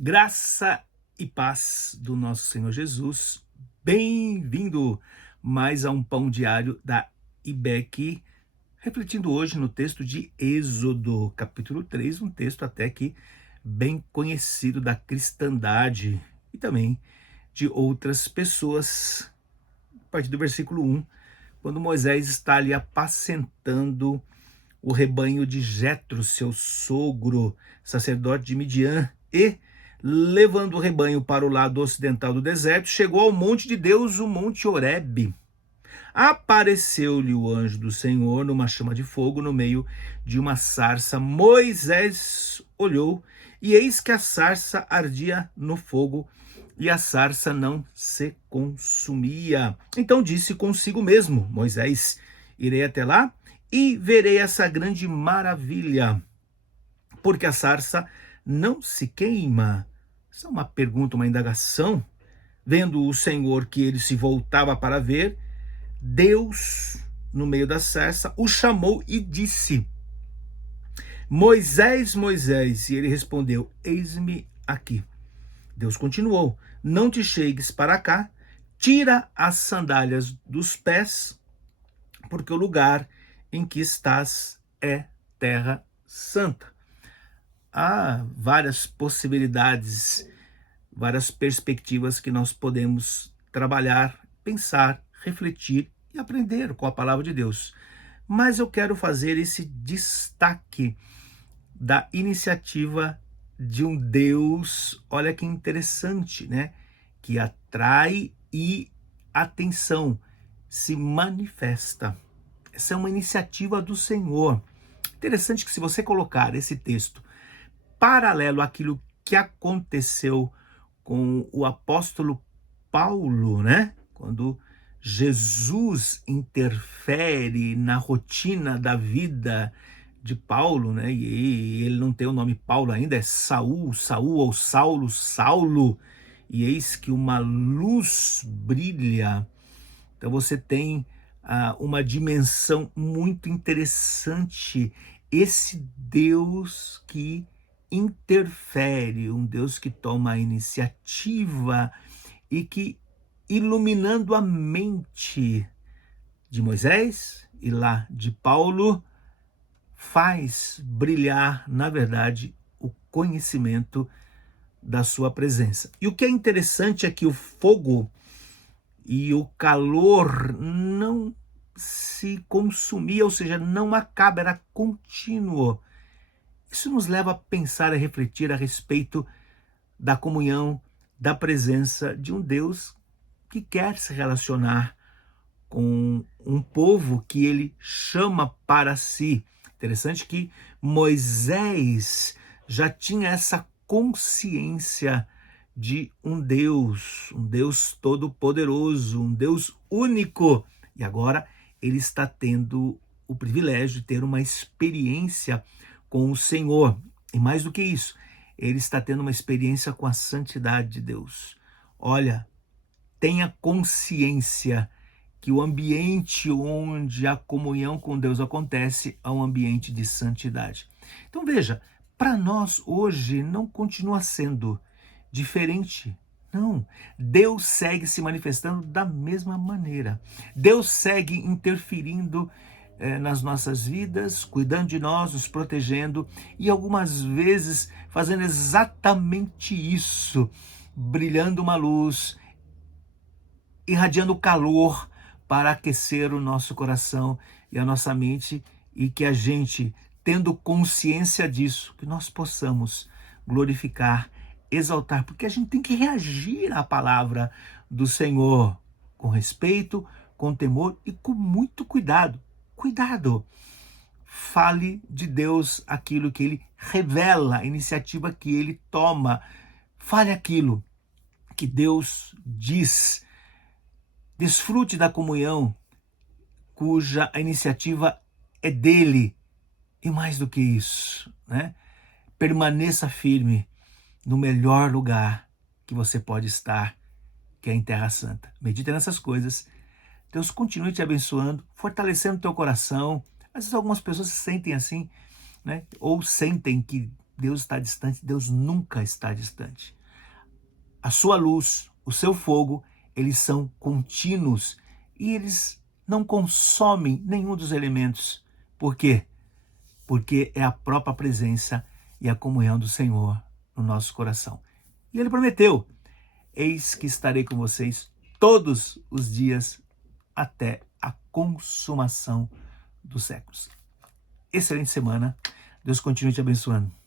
Graça e paz do nosso Senhor Jesus. Bem-vindo mais a um pão diário da IBEC, refletindo hoje no texto de Êxodo, capítulo 3, um texto até que bem conhecido da cristandade e também de outras pessoas. A partir do versículo 1, quando Moisés está ali apacentando o rebanho de Jetro, seu sogro, sacerdote de Midian, e, levando o rebanho para o lado ocidental do deserto, chegou ao monte de Deus, o monte Horebe. Apareceu-lhe o anjo do Senhor numa chama de fogo no meio de uma sarça. Moisés olhou, e eis que a sarça ardia no fogo, e a sarça não se consumia. Então disse consigo mesmo: Moisés, irei até lá e verei essa grande maravilha, porque a sarça não se queima. Isso é uma pergunta, uma indagação. Vendo o Senhor que ele se voltava para ver, Deus, no meio da sarça, o chamou e disse: Moisés, Moisés. E ele respondeu: Eis-me aqui. Deus continuou: Não te chegues para cá, tira as sandálias dos pés, porque o lugar em que estás é terra santa. Há várias possibilidades, várias perspectivas que nós podemos trabalhar, pensar, refletir e aprender com a palavra de Deus. Mas eu quero fazer esse destaque da iniciativa de um Deus, olha que interessante, né? Que atrai e, atenção, se manifesta. Essa é uma iniciativa do Senhor. Interessante que, se você colocar esse texto paralelo àquilo que aconteceu com o apóstolo Paulo, né? Quando Jesus interfere na rotina da vida de Paulo, né? E ele não tem o nome Paulo ainda, é Saul, Saul ou Saulo, Saulo. E eis que uma luz brilha. Então você tem uma dimensão muito interessante. Esse Deus que interfere, um Deus que toma a iniciativa e que, iluminando a mente de Moisés e lá de Paulo, faz brilhar, na verdade, o conhecimento da sua presença. E o que é interessante é que o fogo e o calor não se consumia, ou seja, não acaba, era contínuo. Isso nos leva a pensar e refletir a respeito da comunhão, da presença de um Deus que quer se relacionar com um povo que ele chama para si. Interessante que Moisés já tinha essa consciência de um Deus todo-poderoso, um Deus único. E agora ele está tendo o privilégio de ter uma experiência com o Senhor. E mais do que isso, ele está tendo uma experiência com a santidade de Deus. Olha, tenha consciência que o ambiente onde a comunhão com Deus acontece é um ambiente de santidade. Então veja, para nós hoje não continua sendo diferente. Não, Deus segue se manifestando da mesma maneira. Deus segue interferindo nas nossas vidas, cuidando de nós, nos protegendo e algumas vezes fazendo exatamente isso, brilhando uma luz, irradiando calor para aquecer o nosso coração e a nossa mente, e que a gente, tendo consciência disso, que nós possamos glorificar, exaltar, porque a gente tem que reagir à palavra do Senhor com respeito, com temor e com muito cuidado. Cuidado! Fale de Deus aquilo que ele revela, a iniciativa que ele toma. Fale aquilo que Deus diz. Desfrute da comunhão cuja a iniciativa é dele. E mais do que isso, né? Permaneça firme no melhor lugar que você pode estar, que é em Terra Santa. Medita nessas coisas. Deus continue te abençoando, fortalecendo teu coração. Às vezes algumas pessoas se sentem assim, né? Ou sentem que Deus está distante, Deus nunca está distante. A sua luz, o seu fogo, eles são contínuos e eles não consomem nenhum dos elementos. Por quê? Porque é a própria presença e a comunhão do Senhor no nosso coração. E ele prometeu: eis que estarei com vocês todos os dias até a consumação dos séculos. Excelente semana. Deus continue te abençoando.